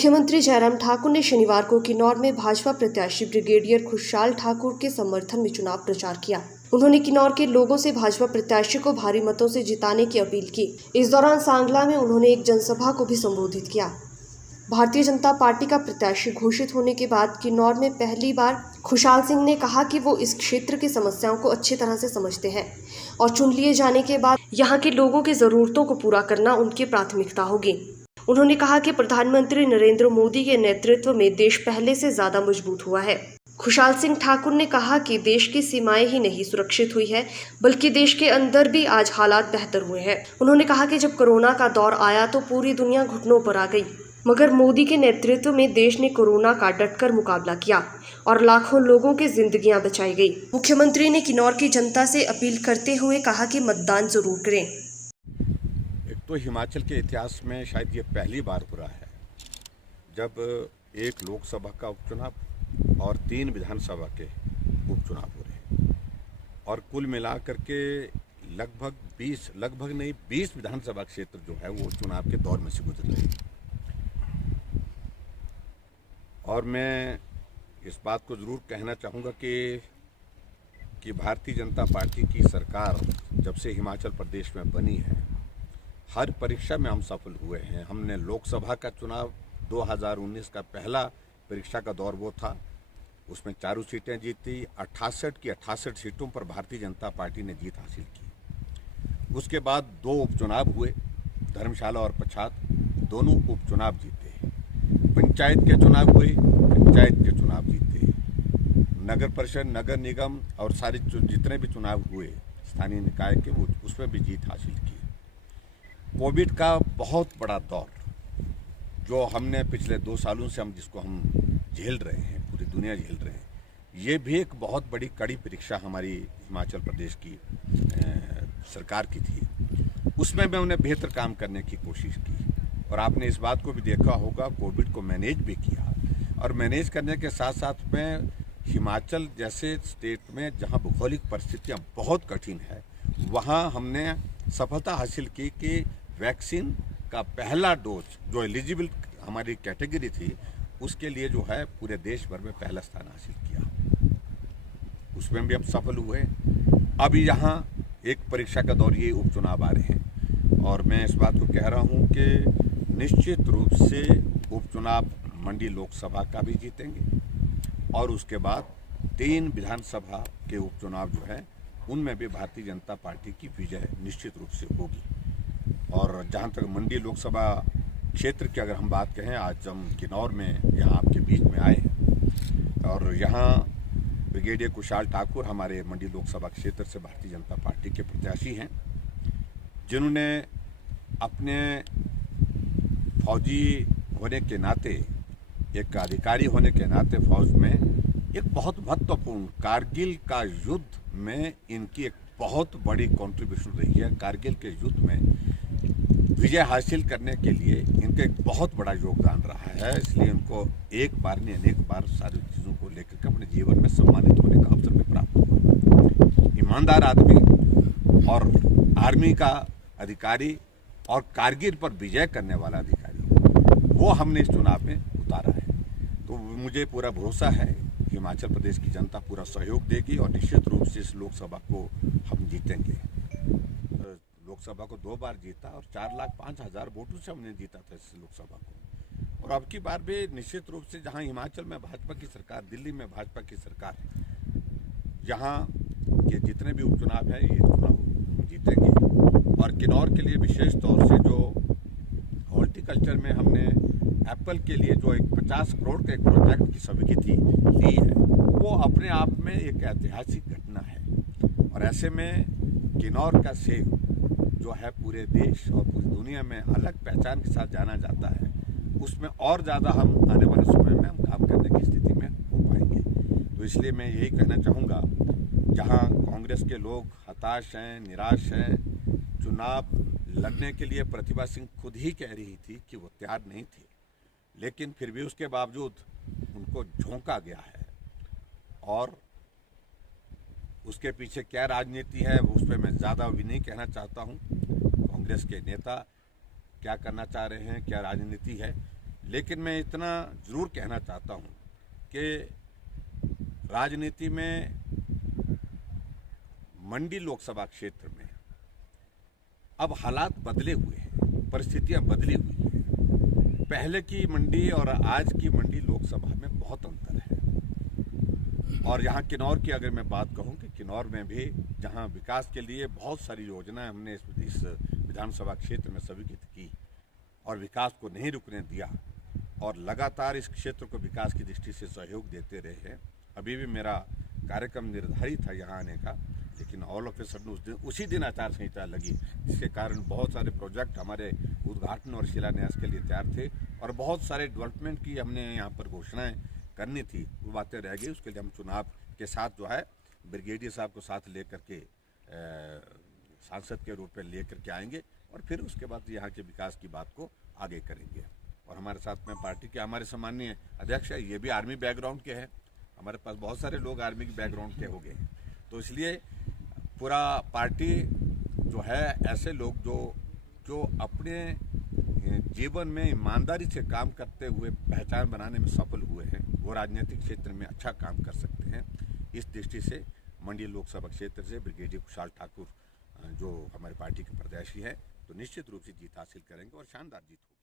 मुख्यमंत्री जयराम ठाकुर ने शनिवार को किन्नौर में भाजपा प्रत्याशी ब्रिगेडियर खुशहाल ठाकुर के समर्थन में चुनाव प्रचार किया। उन्होंने किन्नौर के लोगों से भाजपा प्रत्याशी को भारी मतों से जिताने की अपील की। इस दौरान सांगला में उन्होंने एक जनसभा को भी संबोधित किया। भारतीय जनता पार्टी का प्रत्याशी घोषित होने के बाद किन्नौर में पहली बार खुशहाल सिंह ने कहा कि वो इस क्षेत्र की समस्याओं को अच्छी तरह से समझते हैं और चुन लिए जाने के बाद यहाँ के लोगों की जरूरतों को पूरा करना उनकी प्राथमिकता होगी। उन्होंने कहा कि प्रधानमंत्री नरेंद्र मोदी के नेतृत्व में देश पहले से ज्यादा मजबूत हुआ है। खुशहाल सिंह ठाकुर ने कहा कि देश की सीमाएं ही नहीं सुरक्षित हुई है, बल्कि देश के अंदर भी आज हालात बेहतर हुए हैं। उन्होंने कहा कि जब कोरोना का दौर आया तो पूरी दुनिया घुटनों पर आ गई, मगर मोदी के नेतृत्व में देश ने कोरोना का डटकर मुकाबला किया और लाखों लोगों की जिंदगियां बचाई गई। मुख्यमंत्री ने किन्नौर की जनता से अपील करते हुए कहा कि मतदान जरूर करें। तो हिमाचल के इतिहास में शायद ये पहली बार हो रहा है जब एक लोकसभा का उपचुनाव और 3 विधानसभा के उपचुनाव हो रहे हैं और कुल मिलाकर के लगभग नहीं 20 विधानसभा क्षेत्र जो है वो चुनाव के दौर में से गुजर रहे हैं। और मैं इस बात को ज़रूर कहना चाहूँगा कि भारतीय जनता पार्टी की सरकार जब से हिमाचल प्रदेश में बनी है, हर परीक्षा में हम सफल हुए हैं। हमने लोकसभा का चुनाव 2019 का पहला परीक्षा का दौर वो था, उसमें 4 सीटें जीती। 68 की 68 सीटों पर भारतीय जनता पार्टी ने जीत हासिल की। उसके बाद 2 उपचुनाव हुए, धर्मशाला और पच्छाद, दोनों उपचुनाव जीते। पंचायत के चुनाव हुए, पंचायत के चुनाव जीते। नगर परिषद, नगर निगम और सारे जितने भी चुनाव हुए स्थानीय निकाय के, वो उसमें भी जीत हासिल की। कोविड का बहुत बड़ा दौर जो हमने पिछले 2 सालों से जिसको हम झेल रहे हैं, पूरी दुनिया झेल रहे हैं, ये भी एक बहुत बड़ी कड़ी परीक्षा हमारी हिमाचल प्रदेश की सरकार की थी। उसमें भी हमने बेहतर काम करने की कोशिश की और आपने इस बात को भी देखा होगा, कोविड को मैनेज भी किया। और मैनेज करने के साथ साथ में हिमाचल जैसे स्टेट में जहाँ भौगोलिक परिस्थितियाँ बहुत कठिन है, वहाँ हमने सफलता हासिल की कि वैक्सीन का पहला डोज जो एलिजिबल हमारी कैटेगरी थी, उसके लिए जो है पूरे देश भर में पहला स्थान हासिल किया। उसमें भी हम सफल हुए। अब यहाँ एक परीक्षा का दौर, ये उपचुनाव आ रहे हैं और मैं इस बात को कह रहा हूँ कि निश्चित रूप से उपचुनाव मंडी लोकसभा का भी जीतेंगे और उसके बाद 3 विधानसभा के उपचुनाव जो है उनमें भी भारतीय जनता पार्टी की विजय निश्चित रूप से होगी। और जहां तक मंडी लोकसभा क्षेत्र की अगर हम बात कहें, आज हम किन्नौर में यहाँ आपके बीच में आए हैं और यहाँ ब्रिगेडियर खुशहाल ठाकुर हमारे मंडी लोकसभा क्षेत्र से भारतीय जनता पार्टी के प्रत्याशी हैं, जिन्होंने अपने फौजी होने के नाते, एक अधिकारी होने के नाते फौज में एक बहुत महत्वपूर्ण कारगिल का युद्ध में इनकी एक बहुत बड़ी कंट्रीब्यूशन रही है। कारगिल के युद्ध में विजय हासिल करने के लिए इनका एक बहुत बड़ा योगदान रहा है, इसलिए उनको एक बार नहीं अनेक बार सारी चीज़ों को लेकर के अपने जीवन में सम्मानित होने का अवसर भी प्राप्त हुआ। ईमानदार आदमी और आर्मी का अधिकारी और कारगिल पर विजय करने वाला अधिकारी, वो हमने इस चुनाव में उतारा है। तो मुझे पूरा भरोसा है हिमाचल प्रदेश की जनता पूरा सहयोग देगी और निश्चित रूप से इस लोकसभा को हम जीतेंगे। लोकसभा को 2 बार जीता और 4,05,000 वोटों से हमने जीता था इस लोकसभा को। और अब की बार भी निश्चित रूप से जहां हिमाचल में भाजपा की सरकार, दिल्ली में भाजपा की सरकार, यहाँ के जितने भी उपचुनाव है ये चुनाव जीतेंगे। और किन्नौर के लिए विशेष तौर से जो हॉर्टिकल्चर में हमने एप्पल के लिए जो एक 50 करोड़ का एक प्रोजेक्ट की स्वीकृति ली है, वो अपने आप में एक ऐतिहासिक घटना है। और ऐसे में किन्नौर का सेब जो है पूरे देश और पूरी दुनिया में अलग पहचान के साथ जाना जाता है, उसमें और ज़्यादा हम आने वाले समय में हम काम करने की स्थिति में हो पाएंगे। तो इसलिए मैं यही कहना चाहूँगा, जहाँ कांग्रेस के लोग हताश हैं, निराश हैं, चुनाव लड़ने के लिए प्रतिभा सिंह खुद ही कह रही थी कि वो तैयार नहीं थी, लेकिन फिर भी उसके बावजूद उनको झोंका गया है। और उसके पीछे क्या राजनीति है उस पर मैं ज़्यादा भी नहीं कहना चाहता हूँ। कांग्रेस के नेता क्या करना चाह रहे हैं, क्या राजनीति है, लेकिन मैं इतना ज़रूर कहना चाहता हूँ कि राजनीति में मंडी लोकसभा क्षेत्र में अब हालात बदले हुए हैं, परिस्थितियां बदली हुई हैं। पहले की मंडी और आज की मंडी लोकसभा में बहुत अंतर है। और यहाँ किन्नौर की अगर मैं बात कहूँ कि किन्नौर में भी जहाँ विकास के लिए बहुत सारी योजनाएं हमने इस विधानसभा क्षेत्र में स्वीकृत की और विकास को नहीं रुकने दिया और लगातार इस क्षेत्र को विकास की दृष्टि से सहयोग देते रहे हैं। अभी भी मेरा कार्यक्रम निर्धारित था यहाँ आने का, लेकिन ऑल ऑफ ए सडन उसी दिन आचार संहिता लगी, जिसके कारण बहुत सारे प्रोजेक्ट हमारे उद्घाटन और शिलान्यास के लिए तैयार थे और बहुत सारे डेवलपमेंट की हमने यहाँ पर घोषणाएं करनी थी, वो बातें रह गई। उसके लिए हम चुनाव के साथ जो है ब्रिगेडियर साहब को साथ लेकर के सांसद के रूप में लेकर के आएंगे और फिर उसके बाद यहाँ के विकास की बात को आगे करेंगे। और हमारे साथ में पार्टी के हमारे सम्मानीय अध्यक्ष है, ये भी आर्मी बैकग्राउंड के हैं। हमारे पास बहुत सारे लोग आर्मी के बैकग्राउंड के हो गए हैं, तो इसलिए पूरा पार्टी जो है ऐसे लोग जो अपने जीवन में ईमानदारी से काम करते हुए पहचान बनाने में सफल हुए हैं, वो राजनीतिक क्षेत्र में अच्छा काम कर सकते हैं। इस दृष्टि से मंडी लोकसभा क्षेत्र से ब्रिगेडियर खुशहाल ठाकुर जो हमारी पार्टी के प्रत्याशी हैं, तो निश्चित रूप से जीत हासिल करेंगे और शानदार जीत होगी।